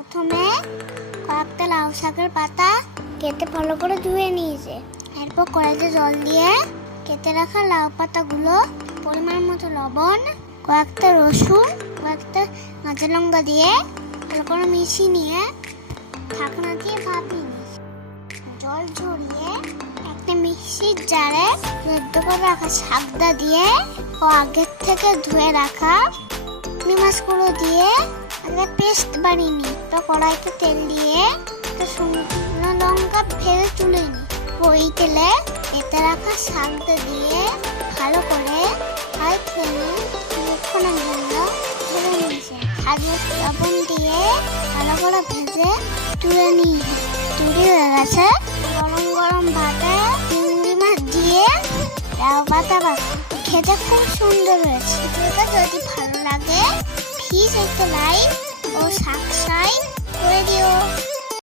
প্রথমে কয়েকটা লাউ শাকের পাতা কেটে ভালো করে ধুয়ে নিয়েছে। এরপর কড়াইতে জল দিয়ে কেটে রাখা লাউ পাতাগুলো, পরিমাণ মতো লবণ, কয়েকটা রসুন, কয়েকটা কাঁচা লঙ্কা দিয়ে ভালো করে মিশিয়ে নিয়ে ঢাকনা দিয়ে ভাপিয়ে নিয়েছি। জল ঝরিয়ে একটা মিক্সির জারে সেদ্ধ করে রাখা শাকটা দিয়ে ও আগের থেকে ধুয়ে রাখা চিংড়ি মাছগুলো দিয়ে একটা পেস্ট বানিয়ে নিই। তো কড়াইতে তেল দিয়ে শুকনো লঙ্কা ভেজে তুলে নিই। ওই তেলে এতে রাখা শাকটা দিয়ে ভালো করে হাই ফ্লেমে কিছুক্ষণের জন্য ভেজে নিয়েছে। সাজিয়ে লবণ দিয়ে ভালো করে ভেজে তুলে নিই। তৈরি হয়ে গেছে গরম গরম ভাতে চিংড়ি মাছ দিয়ে লাউ পাতা ভাজা। খেতে খুব সুন্দর হয়েছে। যদি ভালো লাগে প্লিজ একটা লাইক ও সাবস্ক্রাইব